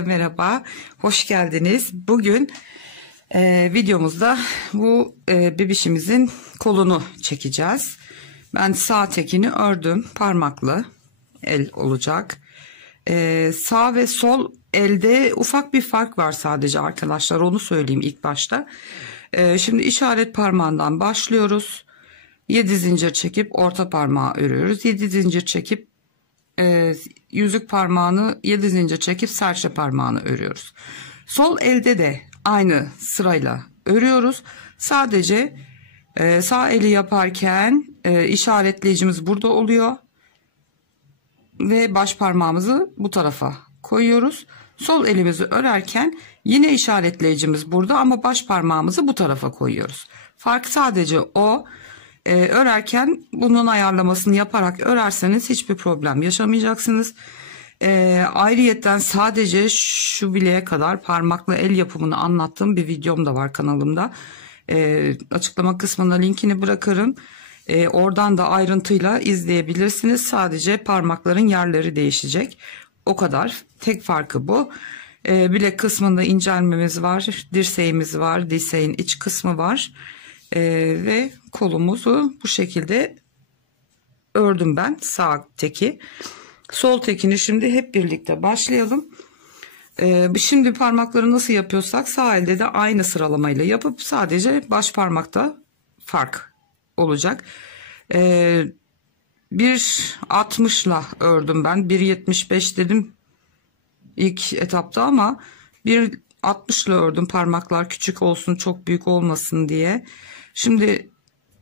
Merhaba, hoş geldiniz. Bugün videomuzda bu bebişimizin kolunu çekeceğiz. Ben sağ tekini ördüm, parmaklı el olacak. Sağ ve sol elde ufak bir fark var sadece arkadaşlar, onu söyleyeyim ilk başta. Şimdi işaret parmağından başlıyoruz. 7 zincir çekip orta parmağı örüyoruz. 7 zincir çekip yüzük parmağını 7 zincir çekip serçe parmağını örüyoruz. Sol elde de aynı sırayla örüyoruz. Sadece sağ eli yaparken işaretleyicimiz burada oluyor ve baş parmağımızı bu tarafa koyuyoruz. Sol elimizi örerken yine işaretleyicimiz burada ama baş parmağımızı bu tarafa koyuyoruz. Fark sadece o. Örerken bunun ayarlamasını yaparak örerseniz hiçbir problem yaşamayacaksınız. Ayrıyetten sadece şu bileğe kadar parmakla el yapımını anlattığım bir videom da var kanalımda. Açıklama kısmına linkini bırakırım. Oradan da ayrıntıyla izleyebilirsiniz. Sadece parmakların yerleri değişecek. O kadar. Tek farkı bu. Bilek kısmında incelmemiz var. Dirseğimiz var. Dirseğin iç kısmı var. Ve kolumuzu bu şekilde ördüm ben sağ teki. Sol tekini şimdi hep birlikte başlayalım. Şimdi parmakları nasıl yapıyorsak sağ elde de aynı sıralamayla yapıp sadece baş parmakta fark olacak. 1.60'la ördüm ben. 1.75 dedim ilk etapta ama 1.60'la ördüm, parmaklar küçük olsun, çok büyük olmasın diye. Şimdi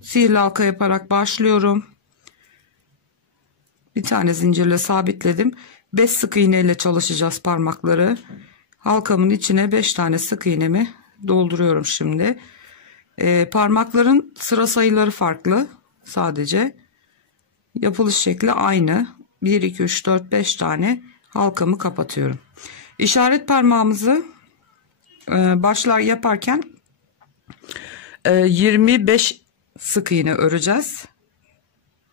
sihirli halka yaparak başlıyorum. Bir tane zincirle sabitledim. 5 sık iğne ile çalışacağız parmakları. Halkamın içine 5 tane sık iğnemi dolduruyorum şimdi. Parmakların sıra sayıları farklı. Sadece yapılış şekli aynı. 1, 2, 3, 4, 5 tane halkamı kapatıyorum. İşaret parmağımızı başlar yaparken 25 sık iğne öreceğiz.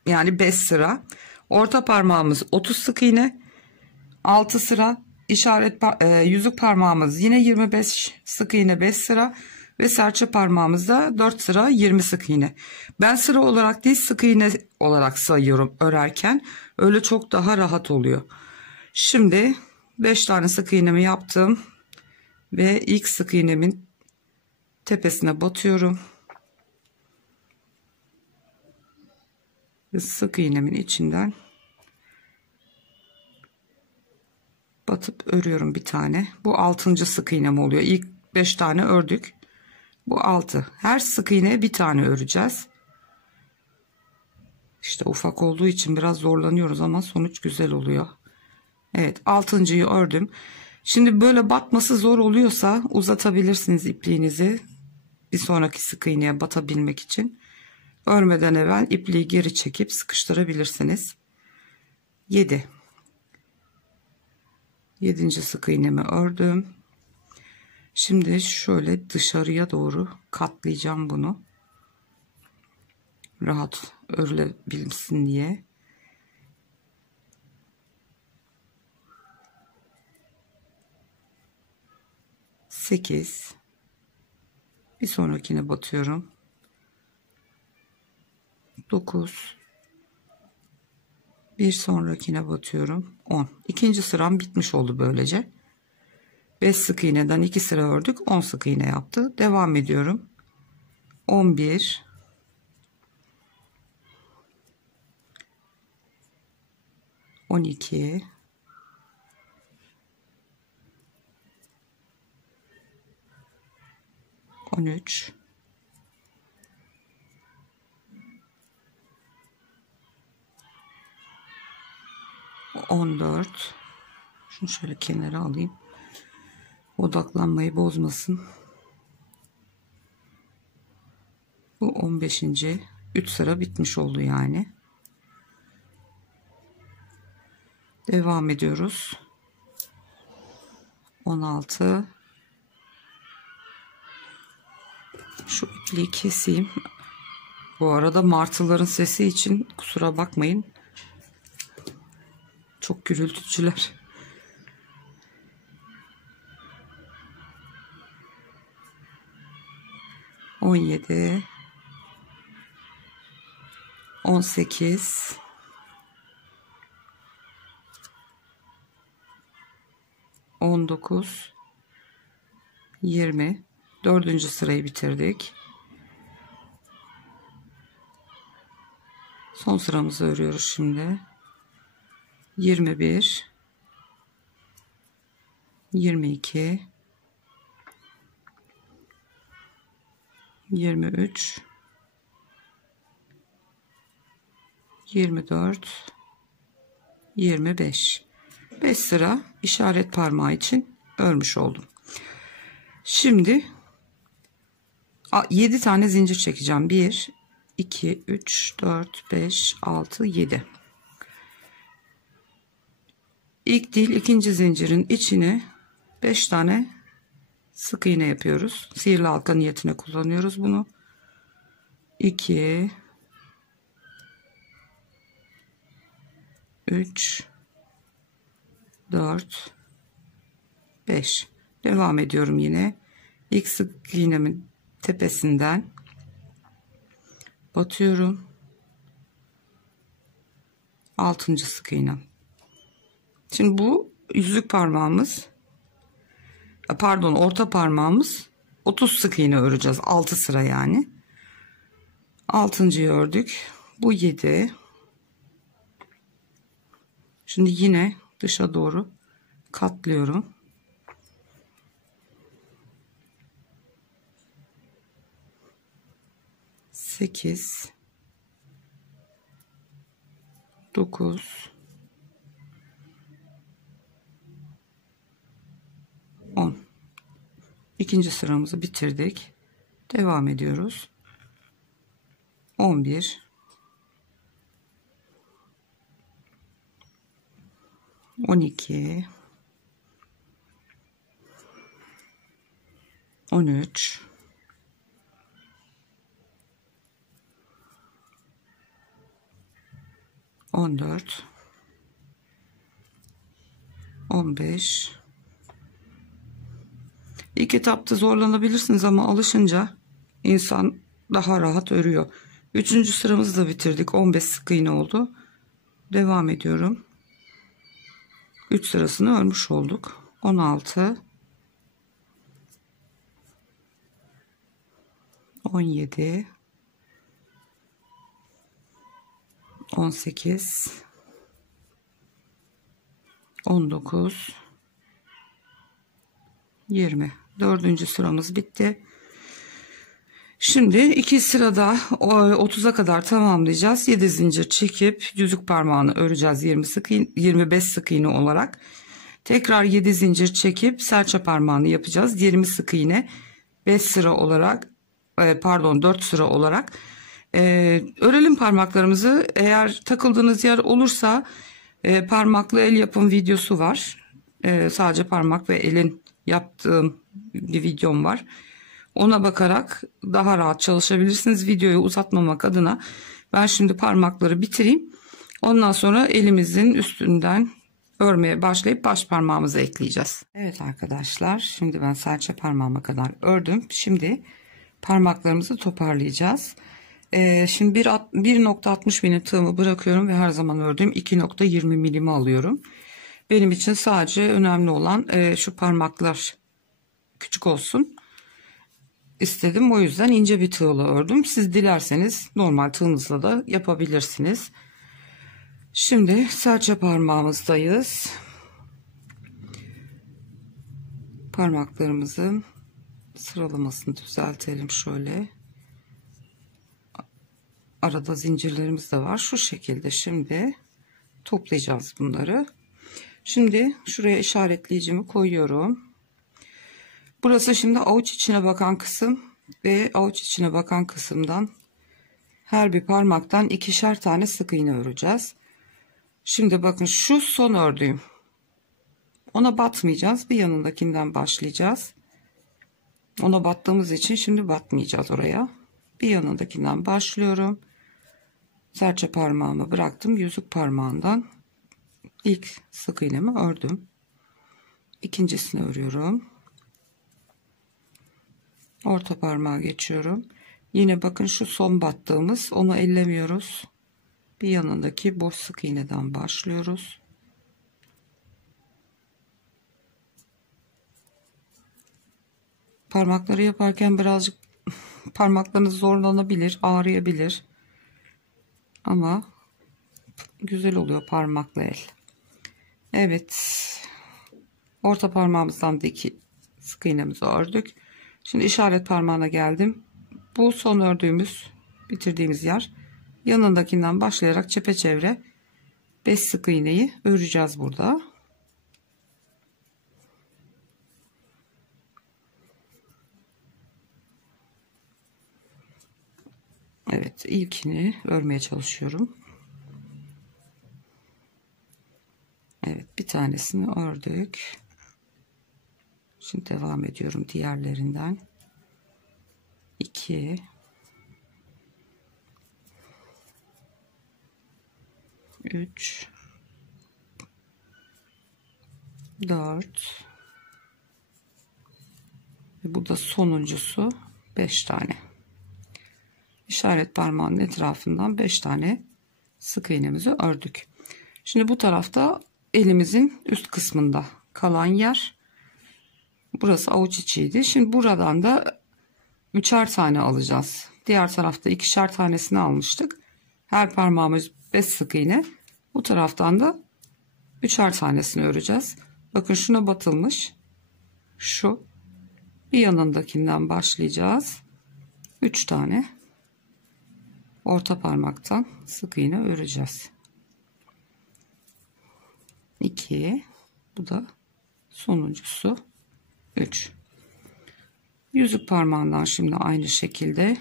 Yani 5 sıra. Orta parmağımız 30 sık iğne. 6 sıra. Yüzük parmağımız yine 25 sık iğne 5 sıra. Ve serçe parmağımızda 4 sıra 20 sık iğne. Ben sıra olarak değil sık iğne olarak sayıyorum örerken. Öyle çok daha rahat oluyor. Şimdi 5 tane sık iğnemi yaptım. Ve ilk sık iğnemin tepesine batıyorum. Ve sık iğnemin içinden batıp örüyorum bir tane. Bu 6. sık iğnem oluyor. İlk 5 tane ördük. Bu 6. Her sık iğneye bir tane öreceğiz. İşte ufak olduğu için biraz zorlanıyoruz ama sonuç güzel oluyor. Evet, 6.'yı ördüm. Şimdi böyle batması zor oluyorsa uzatabilirsiniz ipliğinizi. Bir sonraki sık iğneye batabilmek için. Örmeden evvel ipliği geri çekip sıkıştırabilirsiniz. 7. 7. sık iğnemi ördüm. Şimdi şöyle dışarıya doğru katlayacağım bunu. Rahat örülebilsin diye. Sekiz. Bir sonrakine batıyorum. 9. Bir sonrakine batıyorum. 10. İkinci sıram bitmiş oldu böylece. 5 sık iğneden 2 sıra ördük. 10 sık iğne yaptı. Devam ediyorum. 11. 12. 13. 14. Şunu şöyle kenara alayım. Odaklanmayı bozmasın. Bu 15. 3 sıra bitmiş oldu yani. Devam ediyoruz. 16. Şu ipliği keseyim. Bu arada martıların sesi için kusura bakmayın. Çok gürültücüler. 17, 18, 19, 20. Dördüncü sırayı bitirdik. Son sıramızı örüyoruz şimdi. 21, 22, 23, 24, 25. 5 sıra işaret parmağı için örmüş oldum. Şimdi 7 tane zincir çekeceğim. 1, 2, 3, 4, 5, 6, 7. İlk değil ikinci zincirin içine 5 tane sık iğne yapıyoruz. Sihirli halka niyetine kullanıyoruz bunu. 2, 3, 4, 5. Devam ediyorum yine. İlk sık iğnemin tepesinden batıyorum. 6. sık iğnem. Şimdi bu yüzük parmağımız, pardon, orta parmağımız 30 sık iğne öreceğiz. 6 sıra yani. 6.'yı ördük. Bu 7. Şimdi yine dışa doğru katlıyorum. 8, 9, 10. İkinci sıramızı bitirdik. Devam ediyoruz. 11, 12, 13, 14, 15. İlk etapta zorlanabilirsiniz ama alışınca insan daha rahat örüyor. 3. sıramızı da bitirdik. 15 sık iğne oldu. Devam ediyorum. 3 sırasını örmüş olduk. 16, 17, 18, 19, 20. 4. sıramız bitti. Şimdi 2 sırada 30'a kadar tamamlayacağız. 7 zincir çekip yüzük parmağını öreceğiz 25 sık iğne olarak. Tekrar 7 zincir çekip serçe parmağını yapacağız. 20 sık iğne 5 sıra olarak, pardon 4 sıra olarak. Örelim parmaklarımızı. Eğer takıldığınız yer olursa parmaklı el yapım videosu var. Sadece parmak ve elin yaptığım bir videom var. Ona bakarak daha rahat çalışabilirsiniz. Videoyu uzatmamak adına ben şimdi parmakları bitireyim. Ondan sonra elimizin üstünden örmeye başlayıp baş parmağımızı ekleyeceğiz. Evet arkadaşlar, şimdi ben serçe parmağıma kadar ördüm. Şimdi parmaklarımızı toparlayacağız. Şimdi 1.60 milim tığımı bırakıyorum ve her zaman ördüğüm 2.20 milimi alıyorum. Benim için sadece önemli olan şu parmaklar küçük olsun istedim. O yüzden ince bir tığla ördüm. Siz dilerseniz normal tığınızla da yapabilirsiniz. Şimdi serçe parmağımızdayız. Parmaklarımızın sıralamasını düzeltelim şöyle. Arada zincirlerimiz de var. Şu şekilde şimdi toplayacağız bunları. Şimdi şuraya işaretleyicimi koyuyorum. Burası şimdi avuç içine bakan kısım ve avuç içine bakan kısımdan her bir parmaktan 2'şer tane sık iğne öreceğiz. Şimdi bakın şu son ördüğüm. Ona batmayacağız. Bir yanındakinden başlayacağız. Ona battığımız için şimdi batmayacağız oraya. Bir yanındakinden başlıyorum. Serçe parmağımı bıraktım. Yüzük parmağından ilk sık iğnemi ördüm. İkincisini örüyorum. Orta parmağa geçiyorum. Yine bakın şu son battığımız, onu ellemiyoruz. Bir yanındaki boş sık iğneden başlıyoruz. Parmakları yaparken birazcık parmaklarınız zorlanabilir, ağrıyabilir. Ama güzel oluyor parmakla el. Evet. Orta parmağımızdan da 2 sık iğnemizi ördük. Şimdi işaret parmağına geldim. Bu son ördüğümüz, bitirdiğimiz yer. Yanındakinden başlayarak çepeçevre 5 sık iğneyi öreceğiz burada. Evet, ilkini örmeye çalışıyorum. Evet, bir tanesini ördük. Şimdi devam ediyorum diğerlerinden. 2 3 4 ve bu da sonuncusu, 5 tane. İşaret parmağının etrafından 5 tane sık iğnemizi ördük. Şimdi bu tarafta elimizin üst kısmında kalan yer. Burası avuç içiydi. Şimdi buradan da 3'er tane alacağız. Diğer tarafta 2'şer tanesini almıştık. Her parmağımız 5 sık iğne. Bu taraftan da 3'er tanesini öreceğiz. Bakın şuna batılmış. Şu bir yanındakinden başlayacağız. 3 tane orta parmaktan sık iğne öreceğiz. 2, bu da sonuncusu, 3. Yüzük parmağından şimdi aynı şekilde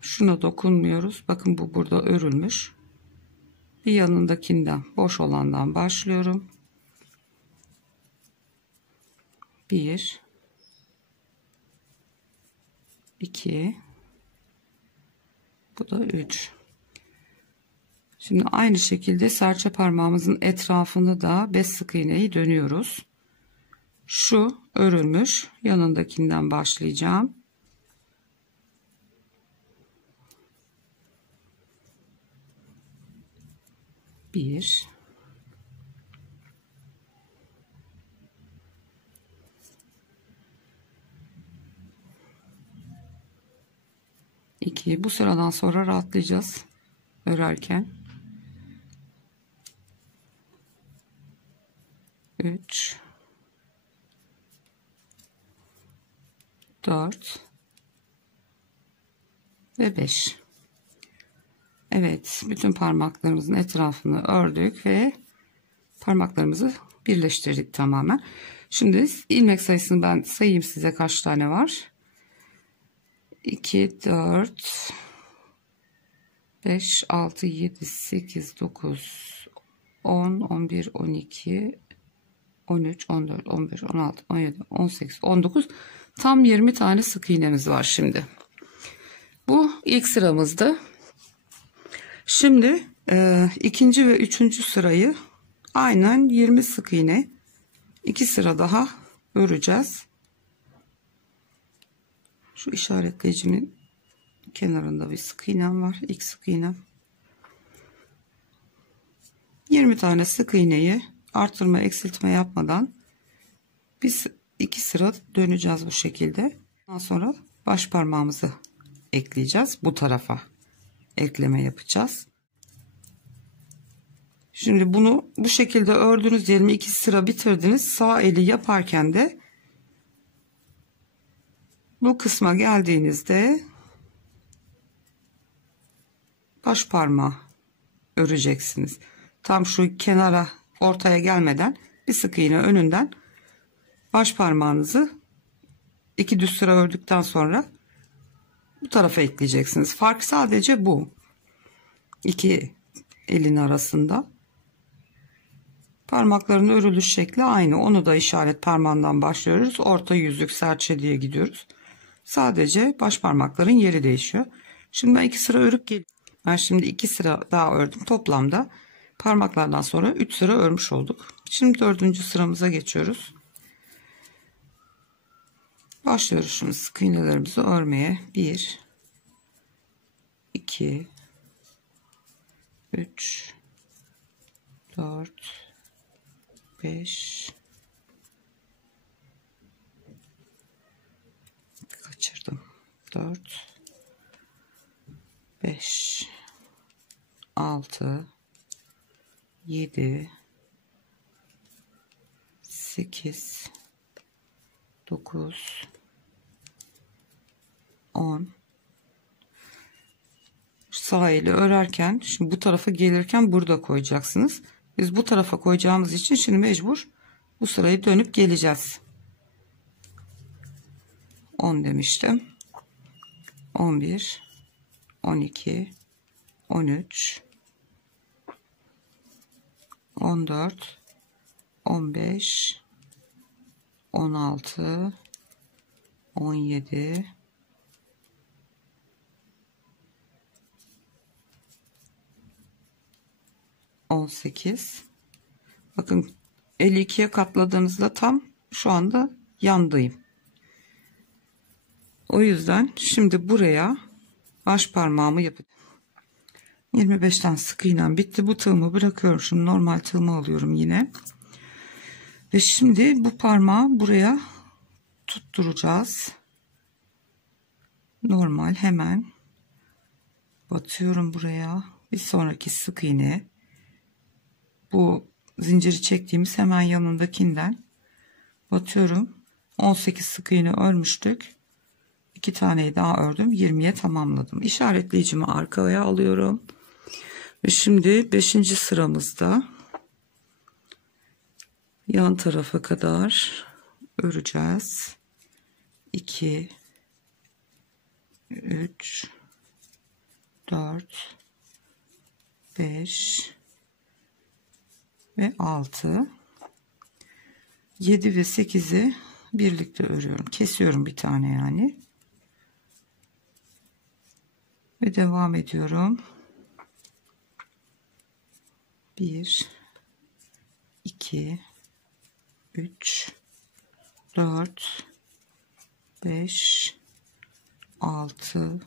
şuna dokunmuyoruz. Bakın bu burada örülmüş. Bir yanındakinden, boş olandan başlıyorum. 1 2, bu da 3. Şimdi aynı şekilde serçe parmağımızın etrafını da 5 sık iğneyi dönüyoruz. Şu örülmüş, yanındakinden başlayacağım. 1 2, bu sıradan sonra rahatlayacağız örerken. 3 4 ve 5. Evet, bütün parmaklarımızın etrafını ördük ve parmaklarımızı birleştirdik tamamen. Şimdi ilmek sayısını ben sayayım size, kaç tane var. 2 4 5 6 7 8 9 10 11 12 13 14 15 16 17 18 19, tam 20 tane sık iğnemiz var şimdi. Bu ilk sıramızdı. Şimdi ikinci ve üçüncü sırayı aynen 20 sık iğne 2 sıra daha öreceğiz. Şu işaretleyicimin kenarında bir sık iğnem var. İlk sık iğnem. 20 tane sık iğneyi artırma eksiltme yapmadan biz 2 sıra döneceğiz bu şekilde. Daha sonra baş parmağımızı ekleyeceğiz. Bu tarafa ekleme yapacağız. Şimdi bunu bu şekilde ördünüz diyelim, 2 sıra bitirdiniz. Sağ eli yaparken de bu kısma geldiğinizde baş parmağı öreceksiniz. Tam şu kenara, ortaya gelmeden bir sık iğne önünden baş parmağınızı 2 düz sıra ördükten sonra bu tarafa ekleyeceksiniz. Fark sadece bu. 2 elin arasında. Parmakların örülüş şekli aynı. Onu da işaret parmağından başlıyoruz. Orta yüzük serçe diye gidiyoruz. Sadece baş parmakların yeri değişiyor. Şimdi ben 2 sıra örüp geliyorum. Ben şimdi 2 sıra daha ördüm. Toplamda parmaklardan sonra 3 sıra örmüş olduk. Şimdi 4. sıramıza geçiyoruz. Başlıyoruz şimdi sık iğnelerimizi örmeye. 1 2 3 4 5 kaçırdım. 4 5 6 7 8 9 10. Sağ eli örerken şimdi bu tarafa gelirken burada koyacaksınız. Biz bu tarafa koyacağımız için şimdi mecbur bu sırayı dönüp geleceğiz. 10 demiştim. 11 12 13 14 15 16 17 18. Bakın 52'ye katladığınızda tam şu anda yandayım. O yüzden şimdi buraya baş parmağımı yapacağım. 25'ten sık iğnem bitti. Bu tığımı bırakıyorum. Şimdi normal tığımı alıyorum yine. Ve şimdi bu parmağı buraya tutturacağız. Normal hemen batıyorum buraya. Bir sonraki sık iğne bu zinciri çektiğimiz hemen yanındakinden batıyorum. 18 sık iğne örmüştük. 2 taneyi daha ördüm. 20'ye tamamladım. İşaretleyicimi arkaya alıyorum. Ve şimdi 5. sıramızda yan tarafa kadar öreceğiz. 2 3 4 5 ve 6 7 ve 8'i birlikte örüyorum. Kesiyorum bir tane yani. Ve devam ediyorum. 1 2 3 4 5 6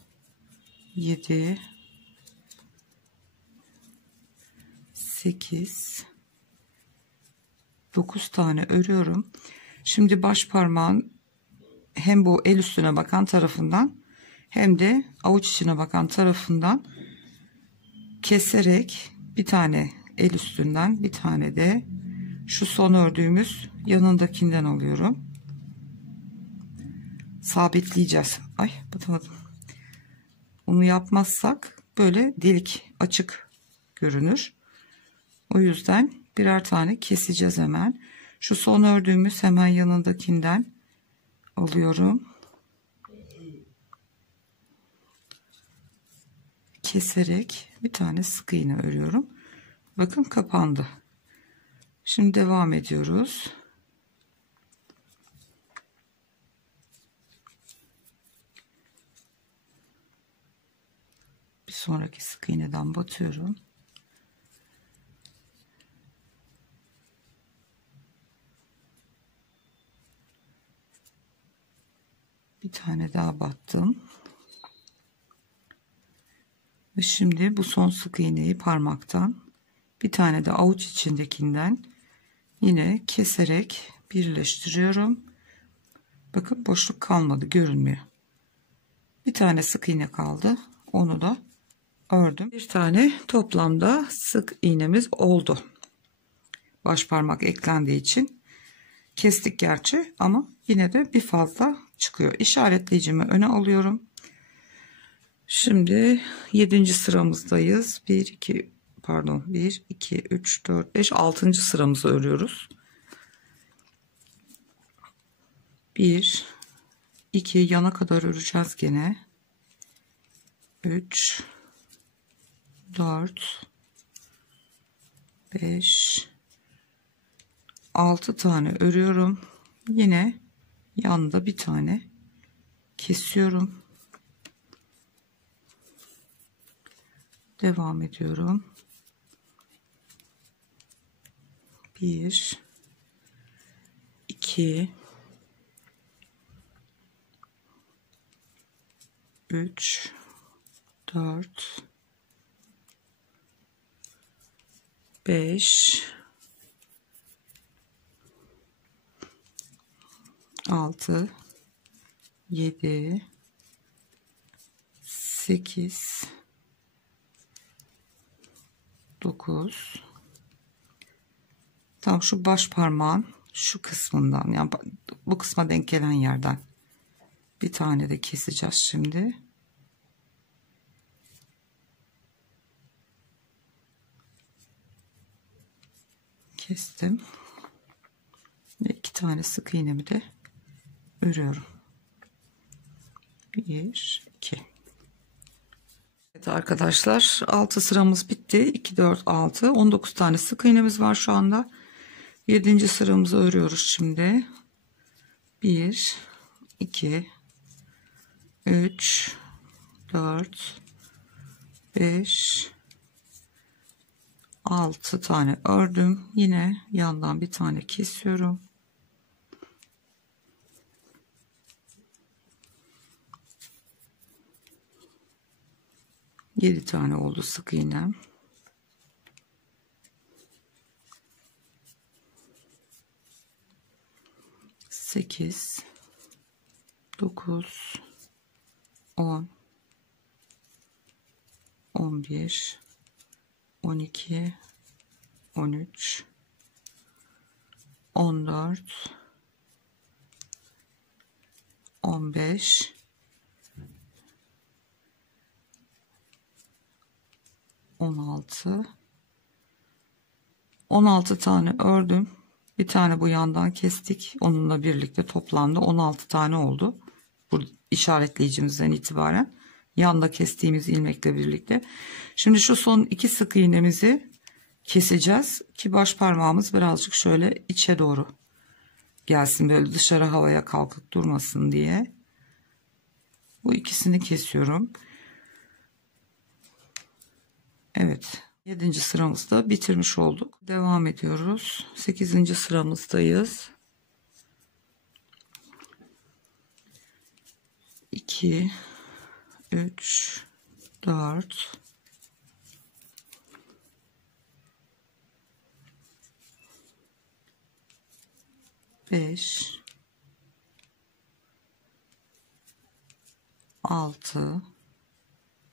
7 8 9 tane örüyorum. Şimdi baş parmağın hem bu el üstüne bakan tarafından hem de avuç içine bakan tarafından keserek bir tane el üstünden bir tane de şu son ördüğümüz yanındakinden alıyorum. Sabitleyeceğiz. Ay batamadım. Onu yapmazsak böyle delik açık görünür. O yüzden birer tane keseceğiz hemen. Şu son ördüğümüz hemen yanındakinden alıyorum. Keserek bir tane sık iğne örüyorum. Bakın kapandı. Şimdi devam ediyoruz. Bir sonraki sık iğneden batıyorum. Bir tane daha battım. Ve şimdi bu son sık iğneyi parmaktan bir tane de avuç içindekinden yine keserek birleştiriyorum. Bakın boşluk kalmadı, görünmüyor. Bir tane sık iğne kaldı. Onu da ördüm. Bir tane toplamda sık iğnemiz oldu. Baş parmak eklendiği için kestik gerçi ama yine de bir fazla çıkıyor. İşaretleyicimi öne alıyorum. Şimdi 7. sıramızdayız. 1 2 3 4 5 6. sıramızı örüyoruz. 1 2 yana kadar öreceğiz gene. 3 4 5 6 tane örüyorum. Yine yanında bir tane kesiyorum. Devam ediyorum. 1 2 3 4 5 6 7 8 9. Tam şu baş parmağın şu kısmından, yani bu kısma denk gelen yerden bir tane de keseceğiz şimdi. Kestim ve 2 tane sık iğnemi de örüyorum. 1 2. Evet arkadaşlar, 6 sıramız bitti. 2 4 6 19 tane sık iğnemiz var şu anda. 7. sıramızı örüyoruz şimdi. 1 2 3 4 5 6 tane ördüm. Yine yandan bir tane kesiyorum. Yedi tane oldu sık iğnem. Sekiz, 9, 10, 11, 12, 13, 14, 15, 16 tane ördüm. Bir tane bu yandan kestik. Onunla birlikte toplamda 16 tane oldu. Bu işaretleyicimizden itibaren yanda kestiğimiz ilmekle birlikte. Şimdi şu son 2 sık iğnemizi keseceğiz ki baş parmağımız birazcık şöyle içe doğru gelsin, böyle dışarı havaya kalkıp durmasın diye. Bu ikisini kesiyorum. Evet, 7. sıramızda bitirmiş olduk. Devam ediyoruz. 8. sıramızdayız. 2 3 4 5 6.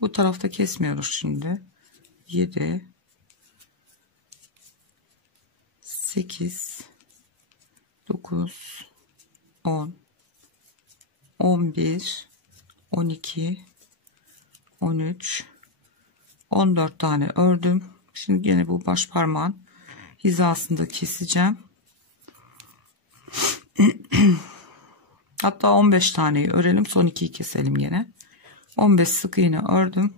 Bu tarafta kesmiyoruz şimdi. 7 8 9 10 11 12 13 14 tane ördüm. Şimdi yine bu baş parmağın hizasında keseceğim. Hatta 15 taneyi örelim, son 2'yi keselim yine. 15 sık iğne ördüm.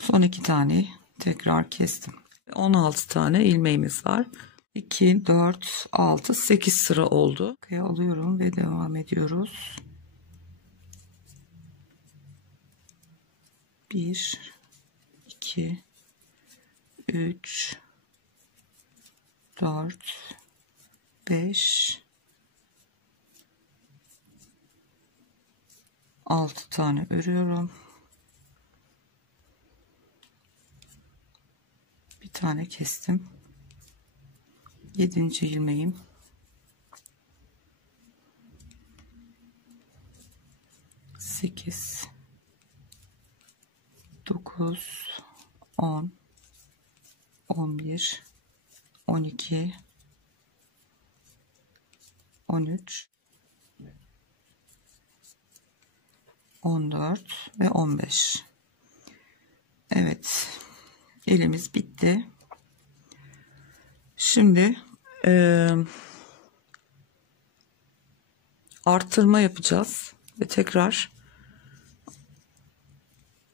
Son 2 taneyi tekrar kestim. 16 tane ilmeğimiz var. 2 4 6 8 sıra oldu. Alıyorum ve devam ediyoruz. 1 2 3 4 5 6 tane örüyorum. Bir tane kestim. 7. ilmeğim. 8 9 10 11 12 13 14 ve 15. Evet, elimiz bitti. Şimdi artırma yapacağız ve tekrar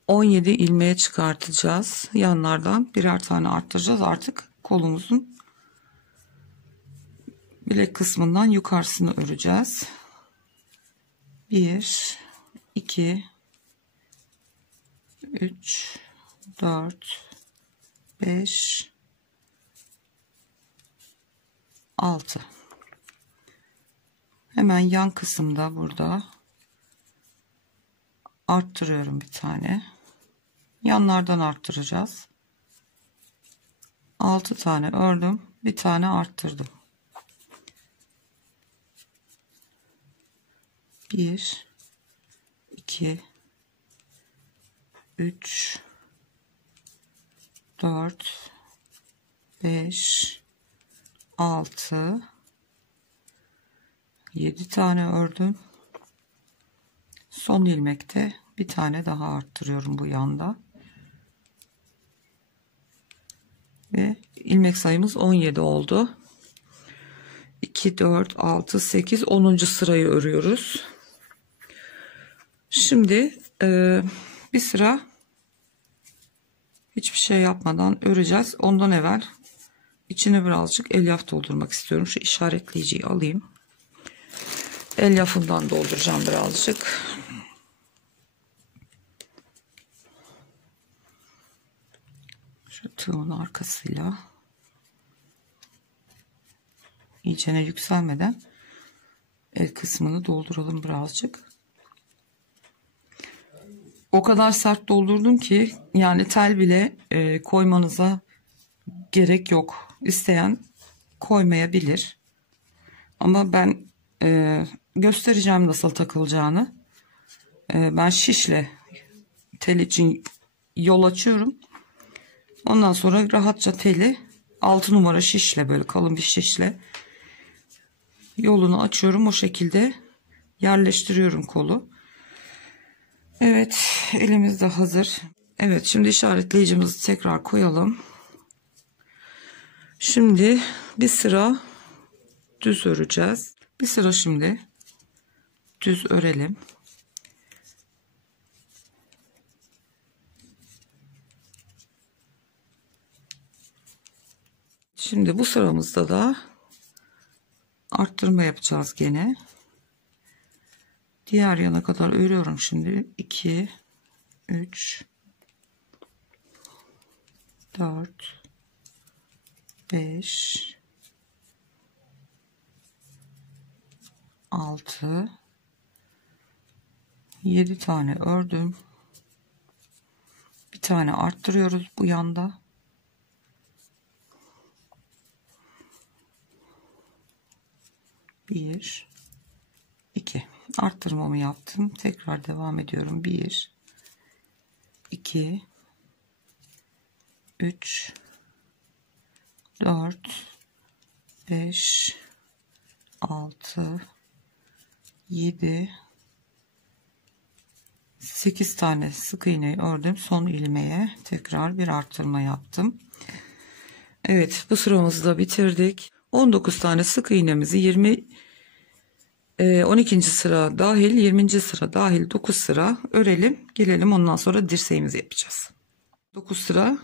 17 ilmeğe çıkartacağız. Yanlardan birer tane arttıracağız. Artık kolumuzun bilek kısmından yukarısını öreceğiz. 1 2 3 4 5 6. Hemen yan kısımda burada arttırıyorum bir tane. Yanlardan arttıracağız. 6 tane ördüm, bir tane arttırdım. 1 2 3 4 5 6 7 tane ördüm. Son ilmekte bir tane daha arttırıyorum bu yanda. Ve ilmek sayımız 17 oldu. 2 4 6 8 10. sırayı örüyoruz. Şimdi bir sıra hiçbir şey yapmadan öreceğiz. Ondan evvel içine birazcık elyaf doldurmak istiyorum. Şu işaretleyiciyi alayım. Elyafından dolduracağım birazcık. Şu tığın arkasıyla iyicene yükselmeden el kısmını dolduralım birazcık. O kadar sert doldurdum ki yani tel bile koymanıza gerek yok. İsteyen koymayabilir. Ama ben göstereceğim nasıl takılacağını. Ben şişle tel için yol açıyorum. Ondan sonra rahatça teli 6 numara şişle, böyle kalın bir şişle yolunu açıyorum. O şekilde yerleştiriyorum kolu. Evet, elimiz de hazır. Evet, şimdi işaretleyicimizi tekrar koyalım. Şimdi bir sıra düz öreceğiz. Bir sıra şimdi düz örelim. Şimdi bu sıramızda da arttırma yapacağız gene. Diğer yana kadar örüyorum şimdi. 2 3 4 5 6 7 tane ördüm. Bir tane arttırıyoruz bu yanda. Bir, iki. Arttırmamı yaptım. Tekrar devam ediyorum. 1 2 3 4 5 6 7 8 tane sık iğneyi ördüm. Son ilmeğe tekrar bir arttırma yaptım. Evet, bu sıramızı da bitirdik. 19 tane sık iğnemizi 12. sıra dahil 20. sıra dahil 9 sıra örelim, gelelim, ondan sonra dirseğimizi yapacağız. 9 sıra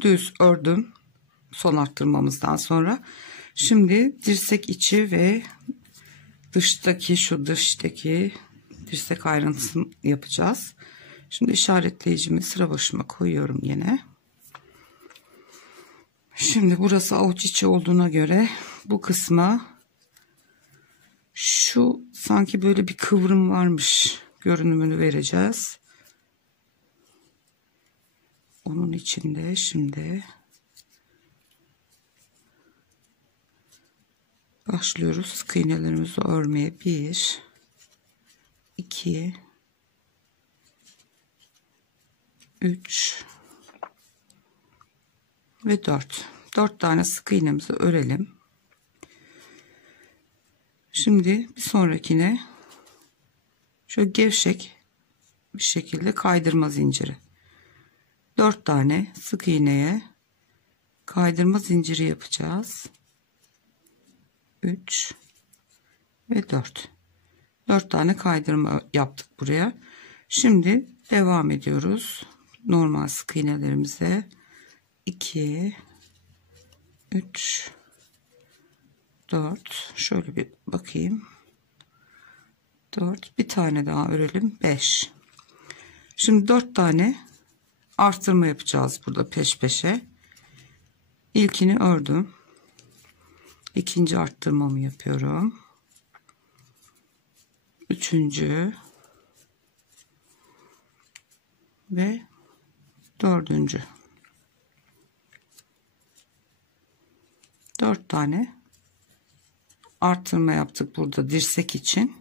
düz ördüm son arttırmamızdan sonra. Şimdi dirsek içi ve dıştaki, şu dıştaki dirsek ayrıntısını yapacağız. Şimdi işaretleyicimi sıra başıma koyuyorum yine. Şimdi burası avuç içi olduğuna göre bu kısma şu sanki böyle bir kıvrım varmış görünümünü vereceğiz. Onun içinde şimdi başlıyoruz sık iğnelerimizi örmeye. 1 2 3 ve 4 tane sık iğnemizi örelim. Şimdi bir sonrakine şöyle gevşek bir şekilde kaydırma zinciri, 4 tane sık iğneye kaydırma zinciri yapacağız. 3 ve 4 tane kaydırma yaptık buraya. Şimdi devam ediyoruz normal sık iğnelerimize. 2 3 4, şöyle bir bakayım, 4, bir tane daha örelim, 5. Şimdi 4 tane artırma yapacağız burada peş peşe. İlkini ördüm, ikinci arttırmamı yapıyorum, üçüncü, ve dördüncü. 4 tane artırma yaptık burada dirsek için.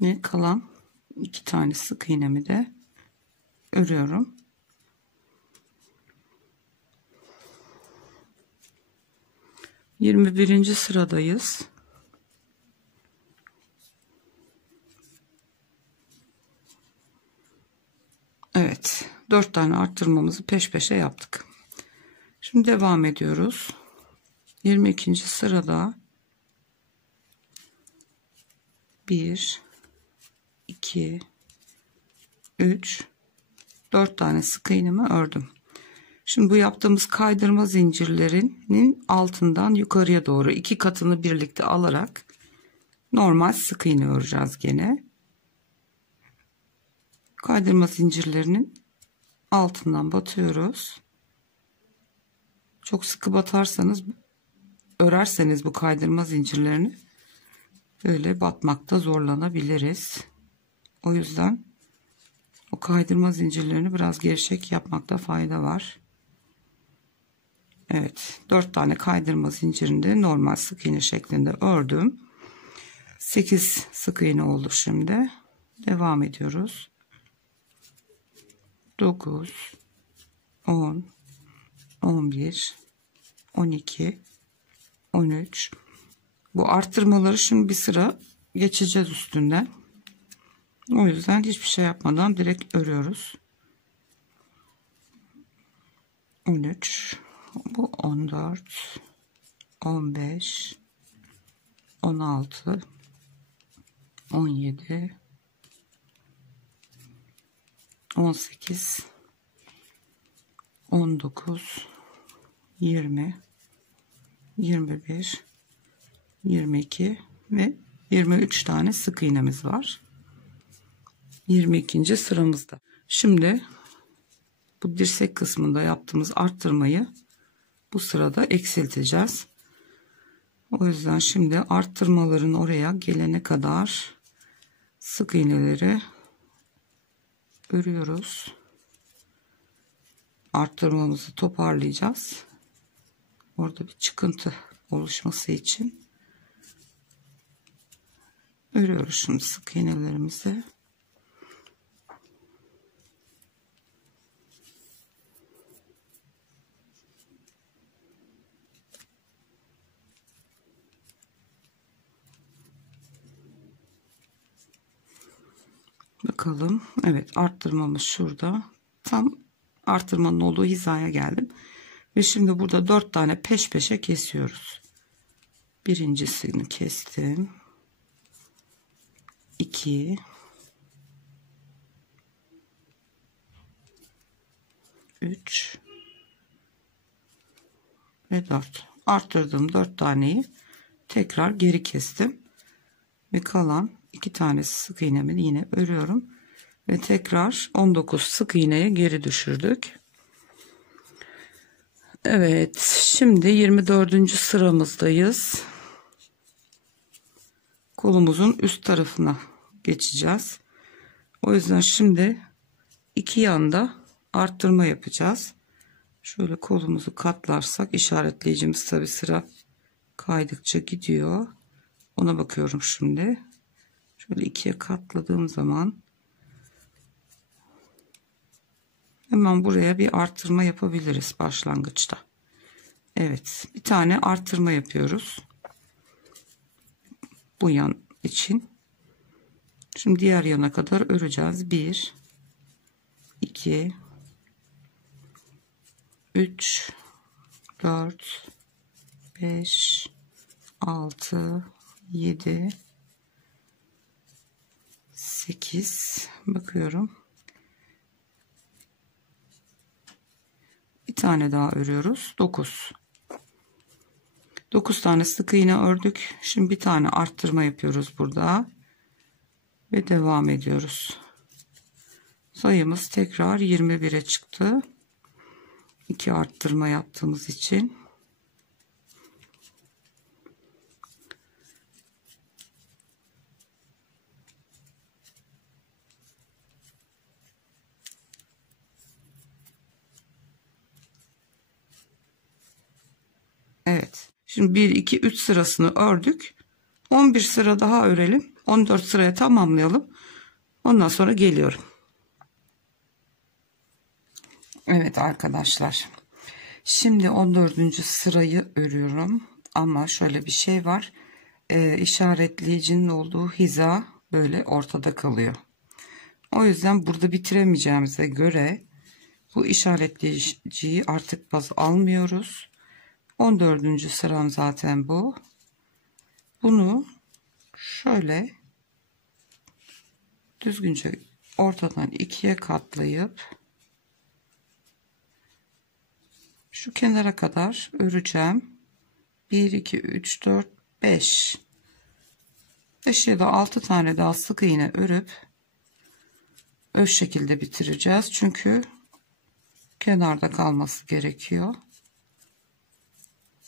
Ve kalan 2 tane sık iğnemi de örüyorum. Birinci sıradayız. Evet, 4 tane arttırmamızı peş peşe yaptık. Şimdi devam ediyoruz. 22. sırada 1 2 3 4 tane sık iğnemi ördüm. Şimdi bu yaptığımız kaydırma zincirlerinin altından yukarıya doğru 2 katını birlikte alarak normal sık iğne öreceğiz gene. Kaydırma zincirlerinin altından batıyoruz. Çok sıkı batarsanız, örerseniz bu kaydırma zincirlerini böyle batmakta zorlanabiliriz. O yüzden o kaydırma zincirlerini biraz gevşek yapmakta fayda var. Evet, 4 tane kaydırma zincirinde normal sık iğne şeklinde ördüm. 8 sık iğne oldu şimdi. Devam ediyoruz. 9 10 11 12 13. Bu arttırmaları şimdi bir sıra geçeceğiz üstünden. O yüzden hiçbir şey yapmadan direkt örüyoruz. 13, bu 14, 15, 16, 17, 18, 19, 20, 21, 22 ve 23 tane sık iğnemiz var. 22. sıramızda. Şimdi bu dirsek kısmında yaptığımız arttırmayı bu sırada eksilteceğiz. O yüzden şimdi arttırmaların oraya gelene kadar sık iğneleri örüyoruz. Arttırmamızı toparlayacağız. Orada bir çıkıntı oluşması için örüyoruz şimdi sık iğnelerimizi. Bakalım. Evet, arttırmamız şurada. Tam arttırmanın olduğu hizaya geldim. Ve şimdi burada 4 tane peş peşe kesiyoruz. Birincisini kestim. 2 3 ve 4. Arttırdığım 4 taneyi tekrar geri kestim. Ve kalan 2 tane sık iğnemi yine örüyorum. Ve tekrar 19 sık iğneye geri düşürdük. Evet, şimdi 24. sıramızdayız. Kolumuzun üst tarafına geçeceğiz. O yüzden şimdi iki yanda arttırma yapacağız. Şöyle kolumuzu katlarsak, işaretleyicimiz tabi sıra kaydıkça gidiyor. Ona bakıyorum şimdi. Şöyle ikiye katladığım zaman hemen buraya bir artırma yapabiliriz başlangıçta. Evet, bir tane artırma yapıyoruz bu yan için. Şimdi diğer yana kadar öreceğiz. 1 2 3 4 5 6 7 8 bakıyorum. Bir tane daha örüyoruz. 9 tane sık iğne ördük. Şimdi bir tane arttırma yapıyoruz burada ve devam ediyoruz. Sayımız tekrar 21'e çıktı. 2 arttırma yaptığımız için. Evet. Şimdi 1, 2, 3 sırasını ördük. 11 sıra daha örelim. 14 sıraya tamamlayalım. Ondan sonra geliyorum. Evet arkadaşlar. Şimdi 14. sırayı örüyorum. Ama şöyle bir şey var. İşaretleyicinin olduğu hiza böyle ortada kalıyor. O yüzden burada bitiremeyeceğimize göre bu işaretleyiciyi artık baz almıyoruz. 14. sıram zaten bu. Bunu şöyle düzgünce ortadan ikiye katlayıp şu kenara kadar öreceğim. 1, 2, 3, 4, 5. 5 ya da 6 tane daha sık iğne örüp öz şekilde bitireceğiz. Çünkü kenarda kalması gerekiyor.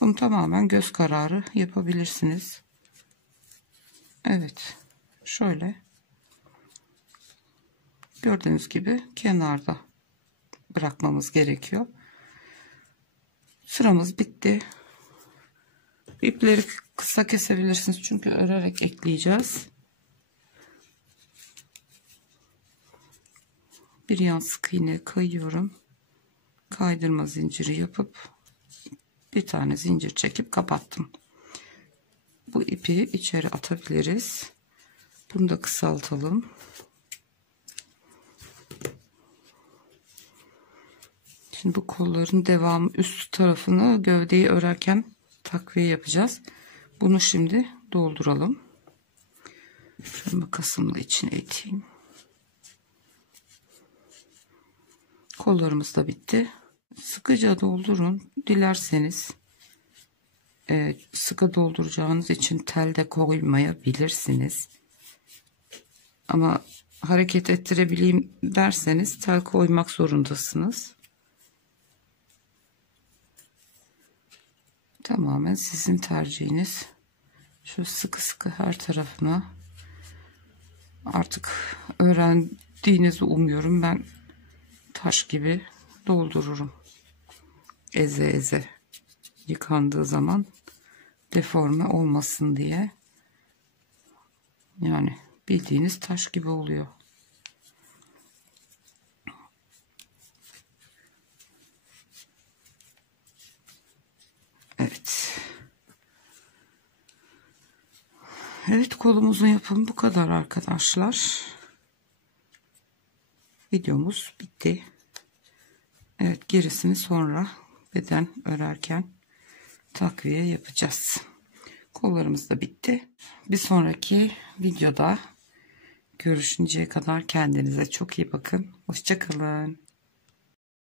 Bunu tamamen göz kararı yapabilirsiniz. Evet. Şöyle. Gördüğünüz gibi kenarda bırakmamız gerekiyor. Sıramız bitti. İpleri kısa kesebilirsiniz. Çünkü örerek ekleyeceğiz. Bir yan sık iğne kayıyorum. Kaydırma zinciri yapıp bir tane zincir çekip kapattım. Bu ipi içeri atabiliriz. Bunu da kısaltalım. Şimdi bu kolların devamı üst tarafını gövdeyi örerken takviye yapacağız. Bunu şimdi dolduralım. Şöyle makasımla içine iteyim. Kollarımız da bitti. Sıkıca doldurun. Dilerseniz sıkı dolduracağınız için tel de koymayabilirsiniz. Ama hareket ettirebileyim derseniz tel koymak zorundasınız. Tamamen sizin tercihiniz. Şöyle sıkı sıkı her tarafına. Artık öğrendiğinizi umuyorum. Ben taş gibi doldururum. Eze eze. Yıkandığı zaman deforme olmasın diye. Yani bildiğiniz taş gibi oluyor. Evet. Evet, kolumuzun yapımı bu kadar arkadaşlar. Videomuz bitti. Evet, gerisini sonra beden örerken takviye yapacağız. Kollarımız da bitti. Bir sonraki videoda görüşünceye kadar kendinize çok iyi bakın. Hoşça kalın.